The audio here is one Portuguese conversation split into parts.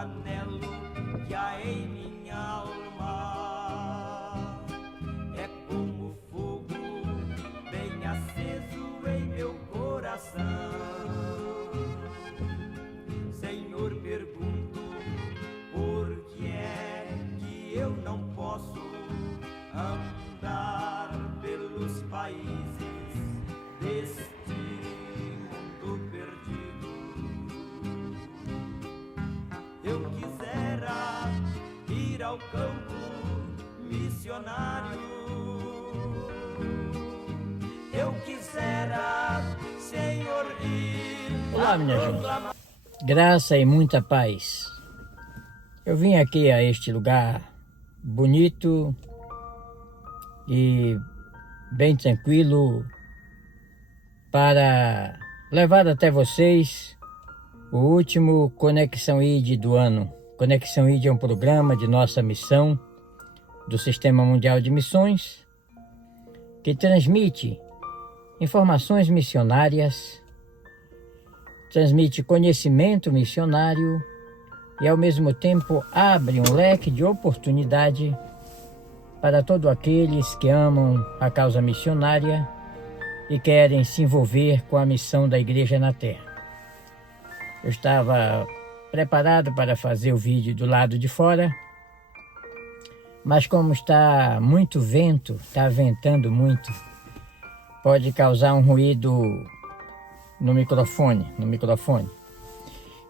anelo que há em minha alma é como fogo bem aceso em meu coração. Senhor, pergunto, por que é que eu não posso andar pelos países deste mundo perdido? Eu quisera ir ao campo missionário. Eu quisera, Senhor, ir. Olá, minha gente. Graça e muita paz. Eu vim aqui a este lugar bonito e bem tranquilo para levar até vocês o último Conexão ID do ano. Conexão ID é um programa de nossa missão do Sistema Mundial de Missões que transmite informações missionárias, transmite conhecimento missionário e ao mesmo tempo abre um leque de oportunidade para todos aqueles que amam a causa missionária e querem se envolver com a missão da Igreja na Terra. Eu estava preparado para fazer o vídeo do lado de fora, mas como está muito vento, está ventando muito, pode causar um ruído no microfone.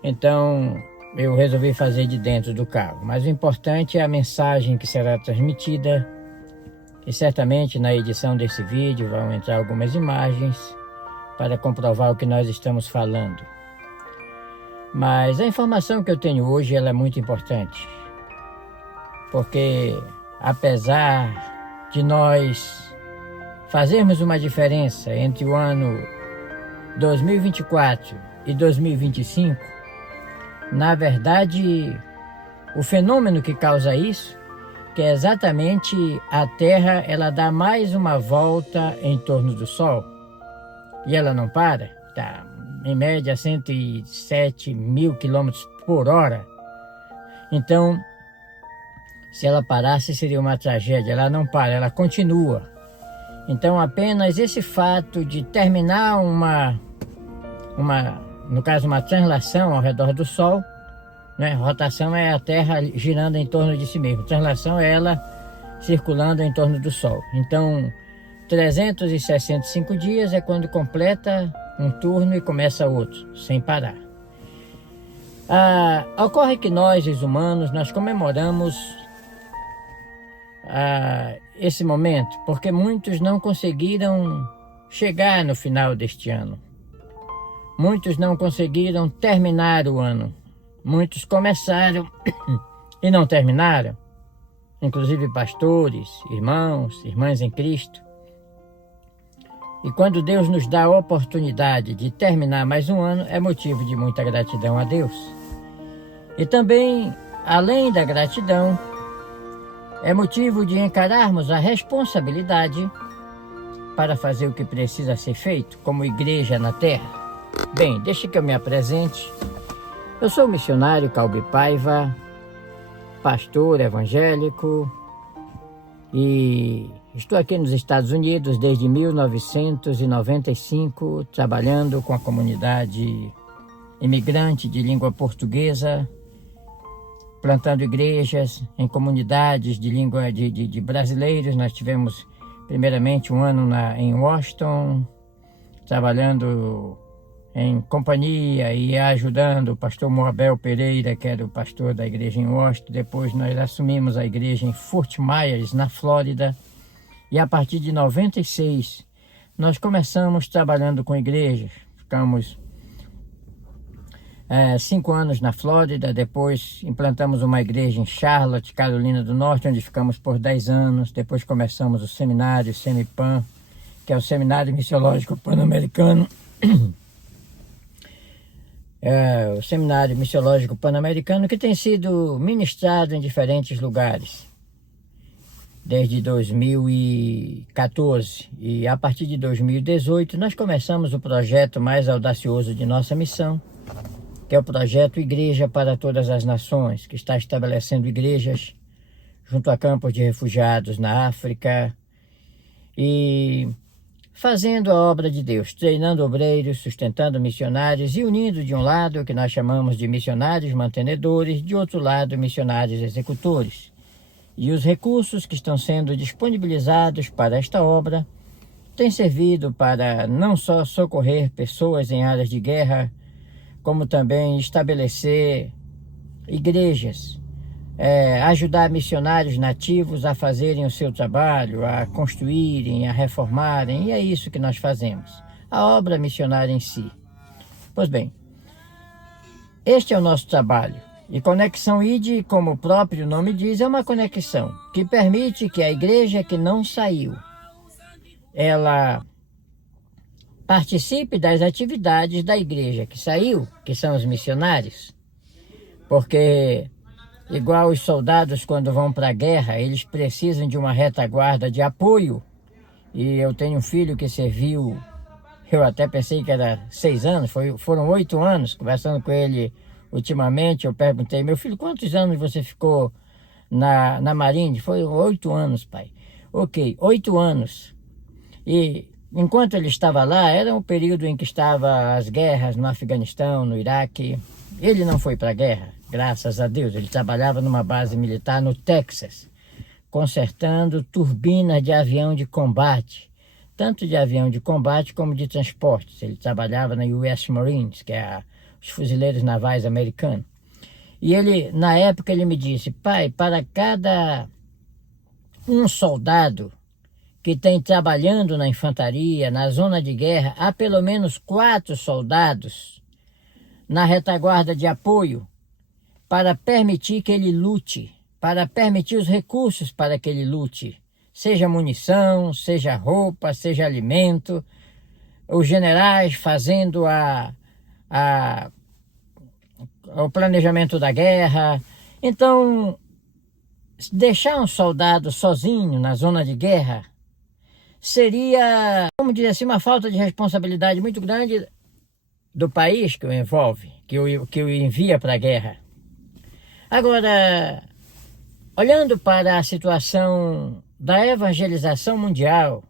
Então eu resolvi fazer de dentro do carro. Mas o importante é a mensagem que será transmitida, e certamente na edição desse vídeo vão entrar algumas imagens para comprovar o que nós estamos falando. Mas a informação que eu tenho hoje ela é muito importante, porque apesar de nós fazermos uma diferença entre o ano 2024 e 2025, na verdade, o fenômeno que causa isso, que é exatamente a Terra, ela dá mais uma volta em torno do Sol e ela não para, tá em média 107 mil quilômetros por hora. Então, se ela parasse seria uma tragédia. Ela não para, ela continua. Então apenas esse fato de terminar no caso uma translação ao redor do Sol, né? Rotação é a Terra girando em torno de si mesma, translação é ela circulando em torno do Sol. Então 365 dias é quando completa um turno e começa outro, sem parar. Ocorre que nós, os humanos, nós comemoramos esse momento porque muitos não conseguiram chegar no final deste ano. Muitos não conseguiram terminar o ano. Muitos começaram e não terminaram. Inclusive pastores, irmãos, irmãs em Cristo. E quando Deus nos dá a oportunidade de terminar mais um ano, é motivo de muita gratidão a Deus. E também, além da gratidão, é motivo de encararmos a responsabilidade para fazer o que precisa ser feito como igreja na terra. Bem, deixe que eu me apresente. Eu sou o missionário Calbi Paiva, pastor evangélico, e estou aqui nos Estados Unidos desde 1995, trabalhando com a comunidade imigrante de língua portuguesa, plantando igrejas em comunidades de língua de brasileiros. Nós tivemos primeiramente um ano em Washington, trabalhando em companhia e ajudando o pastor Moabel Pereira, que era o pastor da igreja em Washington. Depois nós assumimos a igreja em Fort Myers, na Flórida, e a partir de 96 nós começamos trabalhando com igrejas. Ficamos 5 anos na Flórida, depois implantamos uma igreja em Charlotte, Carolina do Norte, onde ficamos por 10 anos. Depois começamos o seminário Semipan, que é o Seminário Missiológico Pan-Americano. O Seminário Missiológico Pan-Americano, que tem sido ministrado em diferentes lugares desde 2014, e a partir de 2018 nós começamos o projeto mais audacioso de nossa missão, que é o projeto Igreja para Todas as Nações, que está estabelecendo igrejas junto a campos de refugiados na África e fazendo a obra de Deus, treinando obreiros, sustentando missionários e unindo de um lado o que nós chamamos de missionários mantenedores, de outro lado missionários executores. E os recursos que estão sendo disponibilizados para esta obra têm servido para não só socorrer pessoas em áreas de guerra, como também estabelecer igrejas, ajudar missionários nativos a fazerem o seu trabalho, a construírem, a reformarem, e é isso que nós fazemos, a obra missionária em si. Pois bem, este é o nosso trabalho, e Conexão ID, como o próprio nome diz, é uma conexão que permite que a igreja que não saiu, ela participe das atividades da igreja que saiu, que são os missionários, porque igual os soldados quando vão para a guerra, eles precisam de uma retaguarda de apoio, e eu tenho um filho que serviu, eu até pensei que era 6 anos, foram 8 anos, conversando com ele ultimamente, eu perguntei, meu filho, quantos anos você ficou na Marinha? Foi 8 anos, pai. Ok, 8 anos. E enquanto ele estava lá, era um período em que estavam as guerras no Afeganistão, no Iraque. Ele não foi para a guerra, graças a Deus. Ele trabalhava numa base militar no Texas, consertando turbinas de avião de combate, tanto de avião de combate como de transportes. Ele trabalhava na US Marines, que é os fuzileiros navais americanos. E ele, na época, ele me disse, pai, para cada um soldado que tem trabalhando na infantaria, na zona de guerra, há pelo menos 4 soldados na retaguarda de apoio para permitir que ele lute, para permitir os recursos para que ele lute, seja munição, seja roupa, seja alimento, os generais fazendo o planejamento da guerra. Então, deixar um soldado sozinho na zona de guerra seria, como dizer assim, uma falta de responsabilidade muito grande do país que o envolve, que o envia para a guerra. Agora, olhando para a situação da evangelização mundial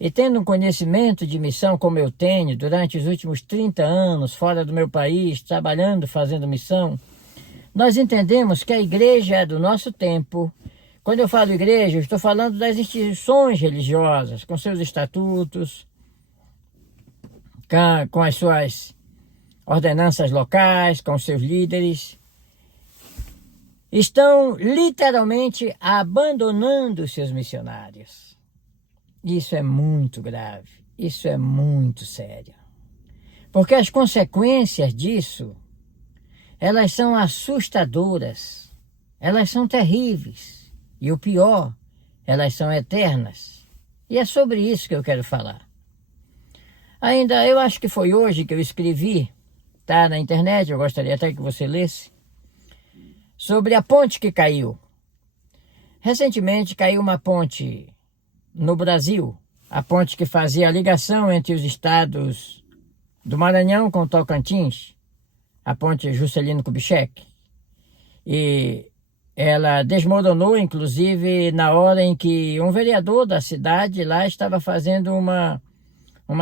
e tendo um conhecimento de missão como eu tenho durante os últimos 30 anos fora do meu país, trabalhando, fazendo missão, nós entendemos que a igreja do nosso tempo, quando eu falo igreja, eu estou falando das instituições religiosas, com seus estatutos, com as suas ordenanças locais, com seus líderes, estão literalmente abandonando seus missionários. Isso é muito grave, isso é muito sério. Porque as consequências disso, elas são assustadoras, elas são terríveis. E o pior, elas são eternas. E é sobre isso que eu quero falar. Ainda, eu acho que foi hoje que eu escrevi, tá na internet, eu gostaria até que você lesse, sobre a ponte que caiu. Recentemente caiu uma ponte no Brasil, a ponte que fazia a ligação entre os estados do Maranhão com Tocantins, a ponte Juscelino Kubitschek. E ela desmoronou, inclusive, na hora em que um vereador da cidade lá estava fazendo uma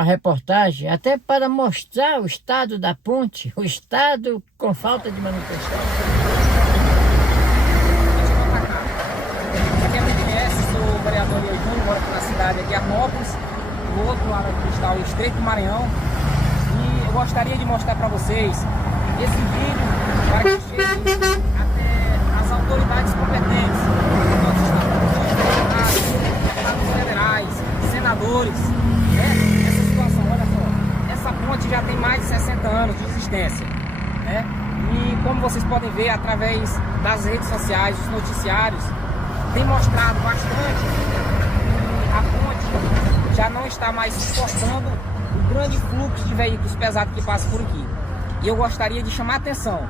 reportagem, até para mostrar o estado da ponte, o estado com falta de manutenção. Para quem não me conhece, sou o vereador Leio Júnior, moro aqui na cidade de Arnópolis, do outro lado aqui está o Estreito do Maranhão, e eu gostaria de mostrar para vocês esse vídeo para que chegue até as autoridades competentes, nossos estados federais, senadores, né? Essa situação, olha só, essa ponte já tem mais de 60 anos de existência, né? E como vocês podem ver através das redes sociais, dos noticiários, tem mostrado bastante que a ponte já não está mais suportando o grande fluxo de veículos pesados que passa por aqui. E eu gostaria de chamar a atenção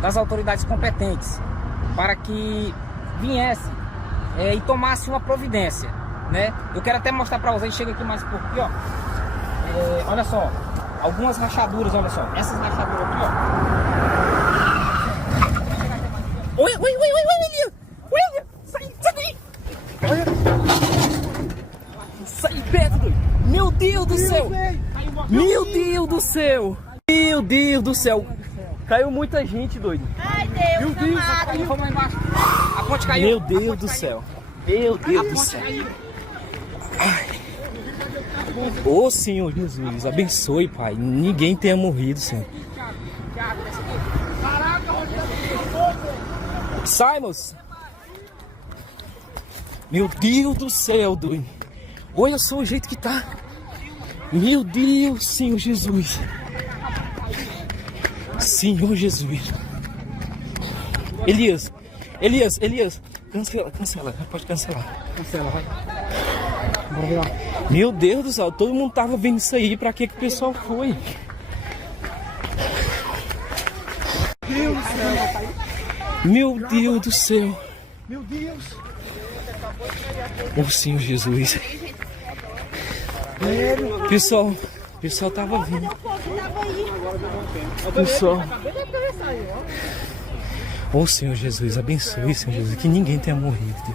das autoridades competentes para que viessem e tomassem uma providência, né? Eu quero até mostrar para vocês, chega aqui mais por aqui, ó. Olha só, algumas rachaduras, olha só. Essas rachaduras aqui, ó. Oi, William! Sai daí! Olha! Sai perto, doido! Meu Deus do céu! Meu Deus do céu! Meu Deus do céu! Caiu muita gente, doido! Ai, Deus, Meu Deus! amado. Vamos lá embaixo! A ponte caiu! Meu Deus do céu! Meu Deus do céu! Ô Senhor Jesus, abençoe, Pai. Ninguém tenha morrido, Senhor. Simons! Meu Deus do céu, doido! Olha só o jeito que tá! Meu Deus, Senhor Jesus! Senhor Jesus! Elias! Cancela, pode cancelar. Cancela, vai. Bora ver lá. Meu Deus do céu, todo mundo tava vendo isso aí, pra que o pessoal foi? Meu Deus do céu! Meu Deus! Ô Senhor Jesus! O pessoal tava vindo. Pessoal. Ô Senhor Jesus, abençoe, Senhor Jesus, que ninguém tenha morrido.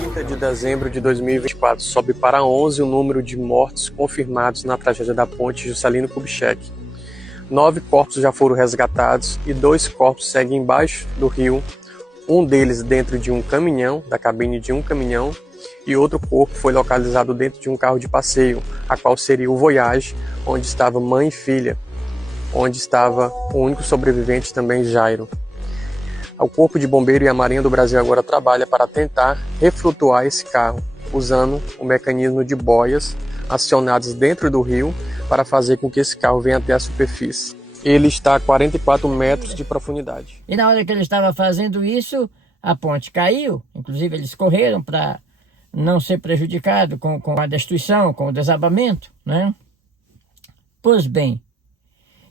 30 de dezembro de 2024, sobe para 11 o número de mortos confirmados na tragédia da ponte Juscelino Kubitschek. 9 corpos já foram resgatados e 2 corpos seguem embaixo do rio, um deles dentro de um caminhão, da cabine de um caminhão, e outro corpo foi localizado dentro de um carro de passeio, a qual seria o Voyage, onde estava mãe e filha, onde estava o único sobrevivente também, Jairo. O Corpo de Bombeiro e a Marinha do Brasil agora trabalha para tentar reflutuar esse carro, usando o mecanismo de boias acionadas dentro do rio para fazer com que esse carro venha até a superfície. Ele está a 44 metros de profundidade. E na hora que ele estava fazendo isso, a ponte caiu. Inclusive eles correram para não ser prejudicado com a destruição, com o desabamento, né? Pois bem,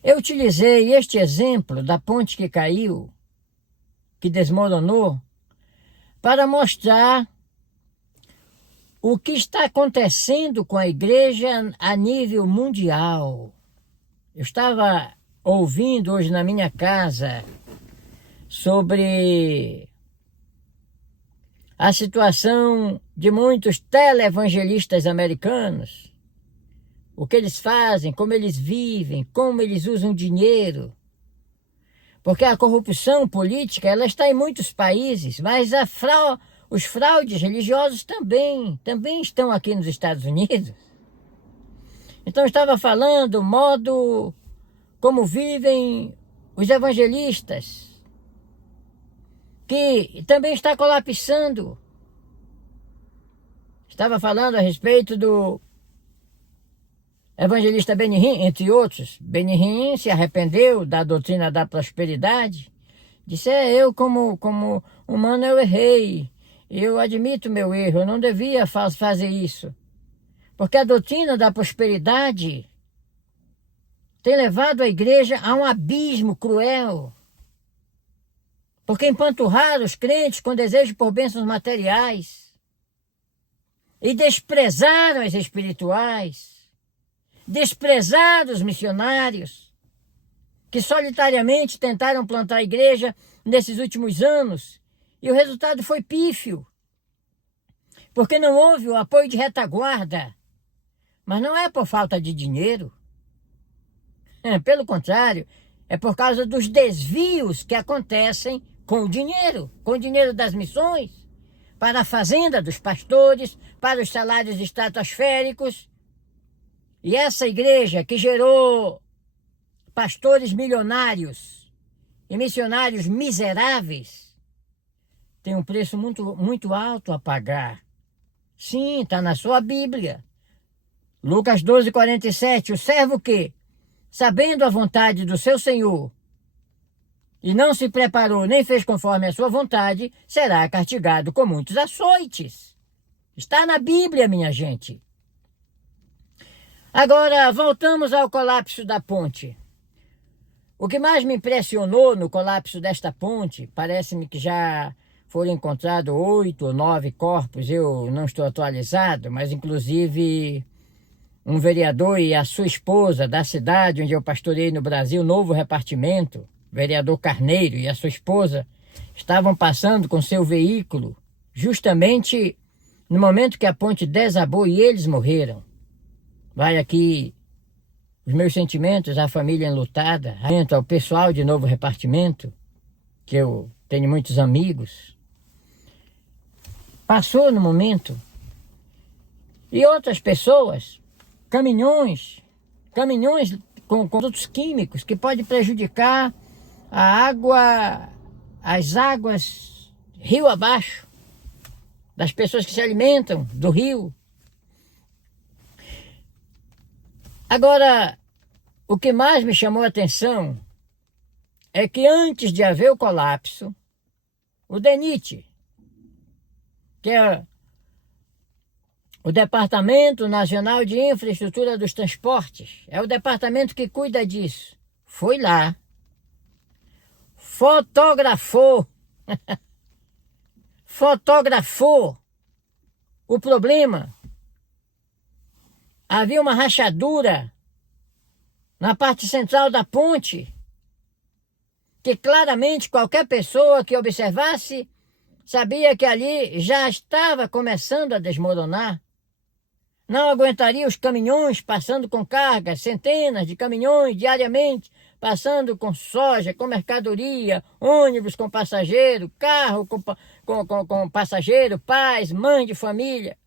eu utilizei este exemplo da ponte que caiu, que desmoronou, para mostrar o que está acontecendo com a igreja a nível mundial. Eu estava ouvindo hoje na minha casa sobre a situação de muitos televangelistas americanos, o que eles fazem, como eles vivem, como eles usam dinheiro. Porque a corrupção política ela está em muitos países, mas os fraudes religiosos também estão aqui nos Estados Unidos. Então eu estava falando o modo como vivem os evangelistas, que também está colapsando. Estava falando a respeito do evangelista Benny Hinn, entre outros. Benny Hinn se arrependeu da doutrina da prosperidade. Disse, eu como humano eu errei. Eu admito meu erro, eu não devia fazer isso. Porque a doutrina da prosperidade tem levado a igreja a um abismo cruel. Porque empanturraram os crentes com desejo por bênçãos materiais e desprezaram as espirituais, desprezaram os missionários que solitariamente tentaram plantar a igreja nesses últimos anos e o resultado foi pífio, porque não houve o apoio de retaguarda, mas não é por falta de dinheiro, pelo contrário, é por causa dos desvios que acontecem com o dinheiro das missões, para a fazenda dos pastores, para os salários estratosféricos. E essa igreja que gerou pastores milionários e missionários miseráveis tem um preço muito, muito alto a pagar. Sim, está na sua Bíblia. Lucas 12:47, o servo que, sabendo a vontade do seu Senhor, e não se preparou nem fez conforme a sua vontade, será castigado com muitos açoites. Está na Bíblia, minha gente. Agora, voltamos ao colapso da ponte. O que mais me impressionou no colapso desta ponte, parece-me que já foram encontrados 8 ou 9 corpos, eu não estou atualizado, mas inclusive um vereador e a sua esposa da cidade onde eu pastorei no Brasil, Novo Repartimento, vereador Carneiro e a sua esposa, estavam passando com seu veículo justamente no momento que a ponte desabou e eles morreram. Vai aqui os meus sentimentos à família enlutada, ao pessoal de Novo Repartimento, que eu tenho muitos amigos. Passou no momento. E outras pessoas, caminhões com produtos químicos que podem prejudicar a água, as águas rio abaixo, das pessoas que se alimentam do rio. Agora, o que mais me chamou a atenção é que antes de haver o colapso, o DENIT, que é o Departamento Nacional de Infraestrutura dos Transportes, é o departamento que cuida disso, foi lá, fotografou o problema. Havia uma rachadura na parte central da ponte, que claramente qualquer pessoa que observasse sabia que ali já estava começando a desmoronar. Não aguentaria os caminhões passando com cargas, centenas de caminhões diariamente, passando com soja, com mercadoria, ônibus com passageiro, carro com passageiro, pais, mãe de família.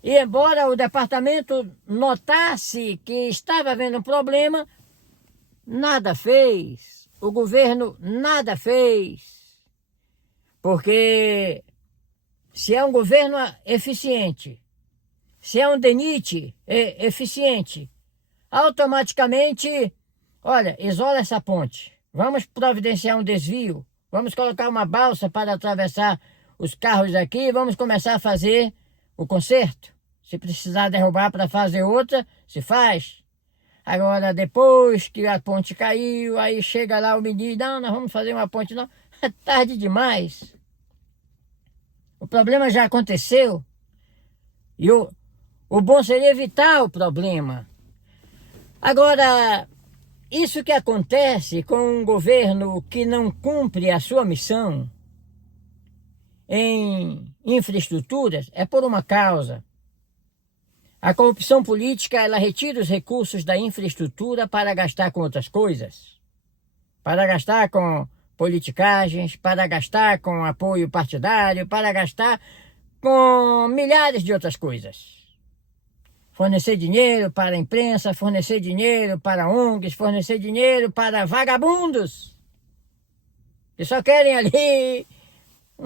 E embora o departamento notasse que estava havendo um problema, nada fez. O governo nada fez. Porque se é um governo eficiente, se é um DENIT eficiente, automaticamente, olha, isola essa ponte. Vamos providenciar um desvio. Vamos colocar uma balsa para atravessar os carros aqui. Vamos começar a fazer o conserto. Se precisar derrubar para fazer outra, se faz. Agora, depois que a ponte caiu, aí chega lá o menino, não, nós vamos fazer uma ponte, não. É tarde demais. O problema já aconteceu. E o bom seria evitar o problema. Agora, isso que acontece com um governo que não cumpre a sua missão em infraestruturas é por uma causa. A corrupção política, ela retira os recursos da infraestrutura para gastar com outras coisas. Para gastar com politicagens, para gastar com apoio partidário, para gastar com milhares de outras coisas. Fornecer dinheiro para a imprensa, fornecer dinheiro para ONGs, fornecer dinheiro para vagabundos que só querem ali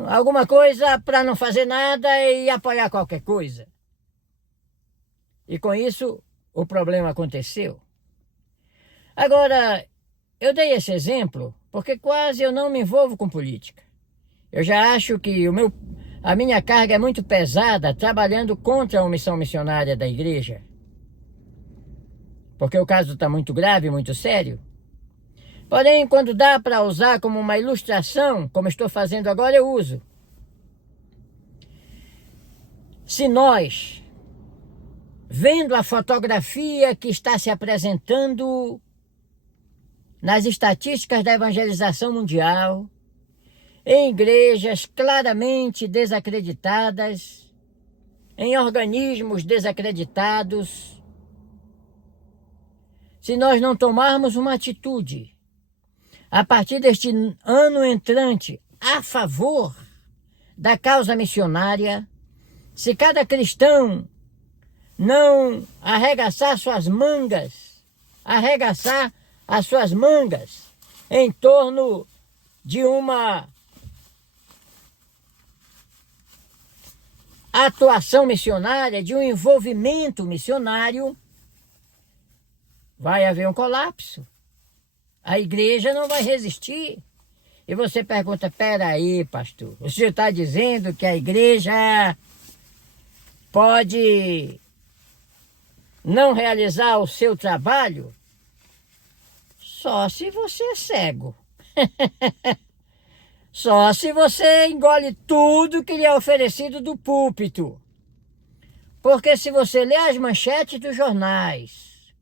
alguma coisa para não fazer nada e apoiar qualquer coisa. E com isso, o problema aconteceu. Agora, eu dei esse exemplo porque quase eu não me envolvo com política. Eu já acho que a minha carga é muito pesada trabalhando contra a omissão missionária da igreja. Porque o caso está muito grave, muito sério. Porém, quando dá para usar como uma ilustração, como estou fazendo agora, eu uso. Se nós, vendo a fotografia que está se apresentando nas estatísticas da evangelização mundial, em igrejas claramente desacreditadas, em organismos desacreditados, se nós não tomarmos uma atitude a partir deste ano entrante a favor da causa missionária, se cada cristão não arregaçar as suas mangas em torno de uma atuação missionária, de um envolvimento missionário, vai haver um colapso. A igreja não vai resistir. E você pergunta, peraí, pastor, o senhor está dizendo que a igreja pode não realizar o seu trabalho? Só se você é cego. Só se você engole tudo que lhe é oferecido do púlpito. Porque se você lê as manchetes dos jornais,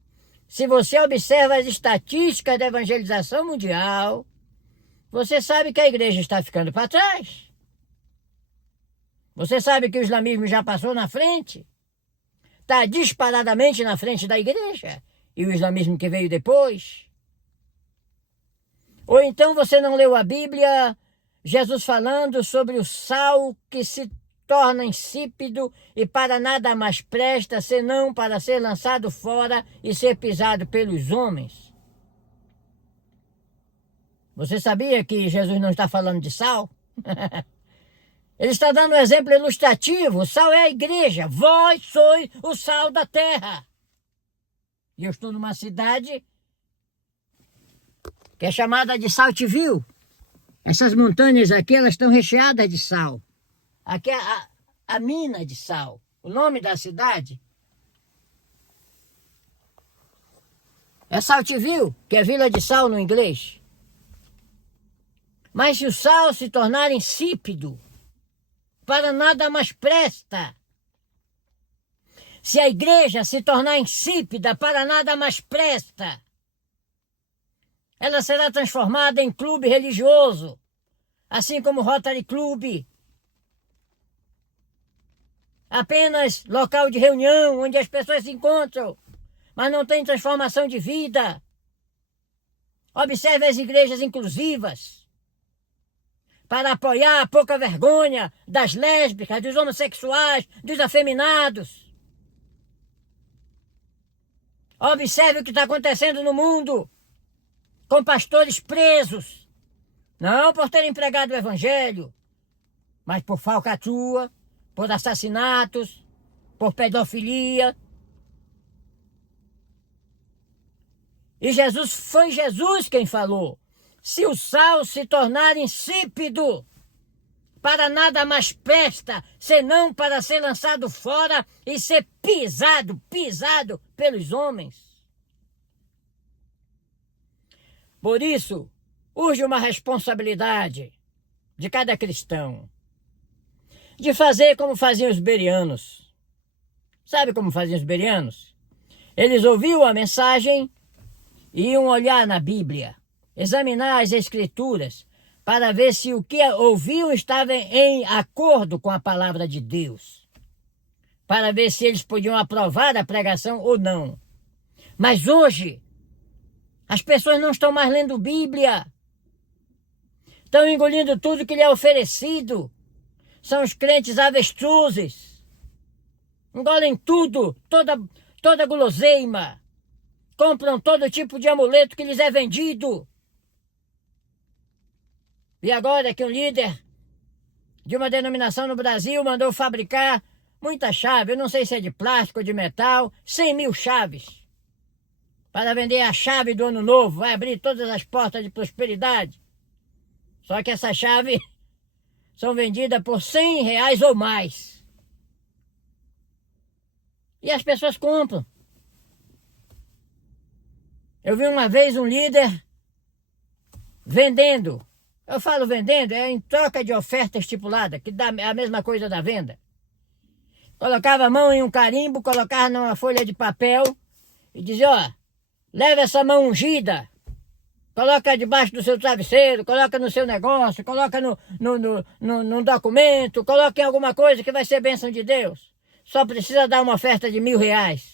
se você observa as estatísticas da evangelização mundial, você sabe que a igreja está ficando para trás. Você sabe que o islamismo já passou na frente. Está disparadamente na frente da igreja. E o islamismo que veio depois. Ou então você não leu a Bíblia, Jesus falando sobre o sal que se torna insípido e para nada mais presta, senão para ser lançado fora e ser pisado pelos homens. Você sabia que Jesus não está falando de sal? Ele está dando um exemplo ilustrativo. O sal é a igreja. Vós sois o sal da terra. E eu estou numa cidade que é chamada de Saltville. Essas montanhas aqui, elas estão recheadas de sal. Aqui é a mina de sal. O nome da cidade é Saltville, que é Vila de Sal no inglês. Mas se o sal se tornar insípido, para nada mais presta. Se a igreja se tornar insípida, para nada mais presta. Ela será transformada em clube religioso, assim como o Rotary Club. Apenas local de reunião, onde as pessoas se encontram, mas não tem transformação de vida. Observe as igrejas inclusivas, para apoiar a pouca vergonha das lésbicas, dos homossexuais, dos afeminados. Observe o que está acontecendo no mundo, com pastores presos, não por terem pregado o evangelho, mas por falcatrua, por assassinatos, por pedofilia. E foi Jesus quem falou: se o sal se tornar insípido, para nada mais presta, senão para ser lançado fora e ser pisado pelos homens. Por isso, urge uma responsabilidade de cada cristão, de fazer como faziam os bereanos. Sabe como faziam os bereanos? Eles ouviam a mensagem e iam olhar na Bíblia, examinar as Escrituras, para ver se o que ouviam estava em acordo com a palavra de Deus, para ver se eles podiam aprovar a pregação ou não. Mas hoje, as pessoas não estão mais lendo Bíblia, estão engolindo tudo que lhe é oferecido. São os crentes avestruzes, engolem tudo, toda guloseima, compram todo tipo de amuleto que lhes é vendido. E agora que um líder de uma denominação no Brasil mandou fabricar muita chave, eu não sei se é de plástico ou de metal, 100.000 chaves, para vender a chave do ano novo, vai abrir todas as portas de prosperidade. Só que essa chave são vendidas por R$100 ou mais. E as pessoas compram. Eu vi uma vez um líder vendendo. Eu falo vendendo, é em troca de oferta estipulada, que dá a mesma coisa da venda. Colocava a mão em um carimbo, colocava numa folha de papel e dizia: ó, leva essa mão ungida, coloca debaixo do seu travesseiro, coloca no seu negócio, coloca no documento, coloca em alguma coisa que vai ser bênção de Deus. Só precisa dar uma oferta de R$1.000.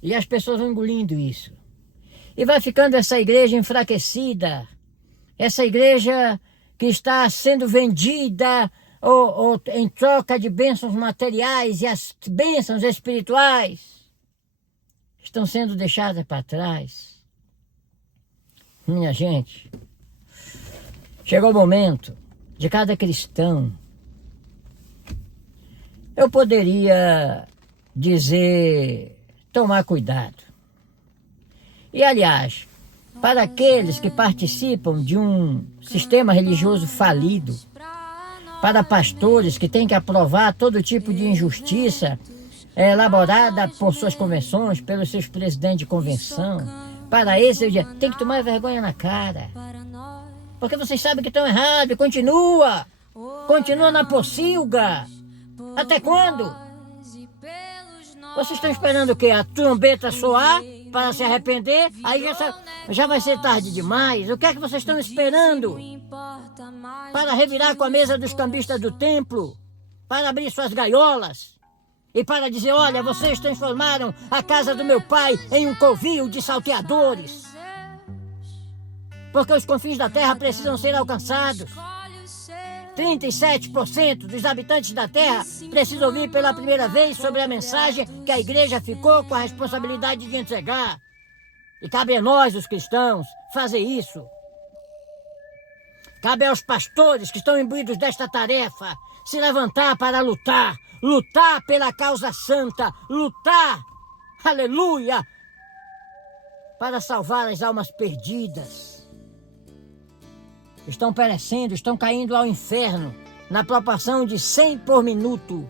E as pessoas vão engolindo isso. E vai ficando essa igreja enfraquecida, essa igreja que está sendo vendida ou em troca de bênçãos materiais, e as bênçãos espirituais estão sendo deixadas para trás. Minha gente, chegou o momento de cada cristão. Eu poderia dizer, tomar cuidado. E, aliás, para aqueles que participam de um sistema religioso falido, para pastores que têm que aprovar todo tipo de injustiça elaborada por suas convenções, pelos seus presidentes de convenção, para esse eu diria, tem que tomar vergonha na cara. Porque vocês sabem que estão errados. Continua na pocilga. Até quando? Vocês estão esperando o quê? A trombeta soar para se arrepender? Aí já vai ser tarde demais. O que é que vocês estão esperando? Para revirar com a mesa dos cambistas do templo? Para abrir suas gaiolas? E para dizer, olha, vocês transformaram a casa do meu pai em um covil de salteadores. Porque os confins da terra precisam ser alcançados. 37% dos habitantes da terra precisam ouvir pela primeira vez sobre a mensagem que a igreja ficou com a responsabilidade de entregar. E cabe a nós, os cristãos, fazer isso. Cabe aos pastores que estão imbuídos desta tarefa se levantar para lutar pela causa santa, lutar, aleluia, para salvar as almas perdidas. Estão perecendo, estão caindo ao inferno, na proporção de 100 por minuto.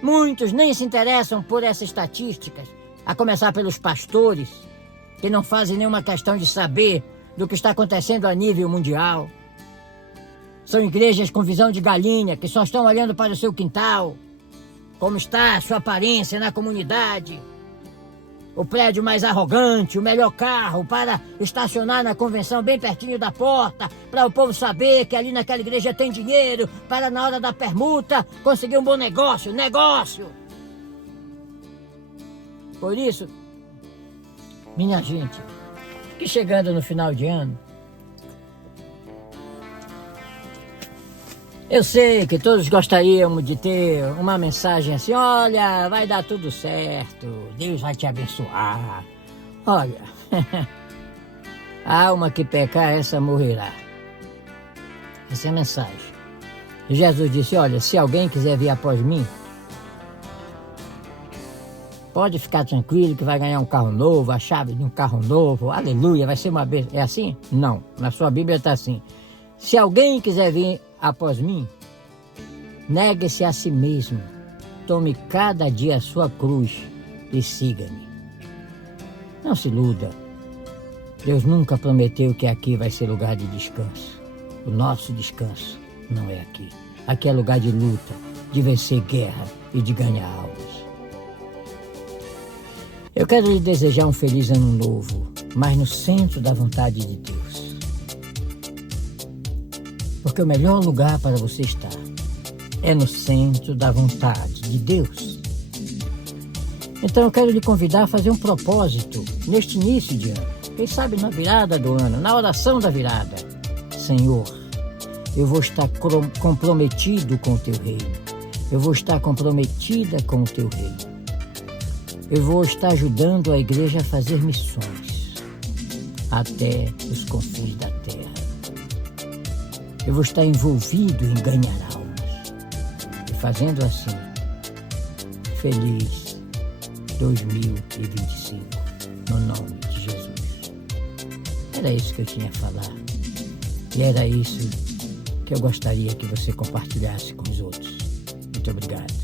Muitos nem se interessam por essas estatísticas, a começar pelos pastores, que não fazem nenhuma questão de saber do que está acontecendo a nível mundial. São igrejas com visão de galinha, que só estão olhando para o seu quintal, como está a sua aparência na comunidade. O prédio mais arrogante, o melhor carro para estacionar na convenção bem pertinho da porta, para o povo saber que ali naquela igreja tem dinheiro, para na hora da permuta conseguir um bom negócio. Por isso, minha gente, que chegando no final de ano, eu sei que todos gostariam de ter uma mensagem assim, olha, vai dar tudo certo, Deus vai te abençoar. Olha, a alma que pecar, essa morrerá. Essa é a mensagem. E Jesus disse, olha, se alguém quiser vir após mim, pode ficar tranquilo que vai ganhar um carro novo, a chave de um carro novo, aleluia, vai ser uma bênção. É assim? Não, na sua Bíblia está assim. Se alguém quiser vir após mim, negue-se a si mesmo, tome cada dia a sua cruz e siga-me. Não se iluda. Deus nunca prometeu que aqui vai ser lugar de descanso. O nosso descanso não é aqui. Aqui é lugar de luta, de vencer guerra e de ganhar almas. Eu quero lhe desejar um feliz ano novo, mas no centro da vontade de Deus. Porque o melhor lugar para você estar é no centro da vontade de Deus. Então eu quero lhe convidar a fazer um propósito neste início de ano. Quem sabe na virada do ano, na oração da virada. Senhor, eu vou estar comprometido com o Teu reino. Eu vou estar comprometida com o Teu reino. Eu vou estar ajudando a igreja a fazer missões até os confins da terra. Eu vou estar envolvido em ganhar almas. E fazendo assim, feliz 2025, no nome de Jesus. Era isso que eu tinha a falar. E era isso que eu gostaria que você compartilhasse com os outros. Muito obrigado.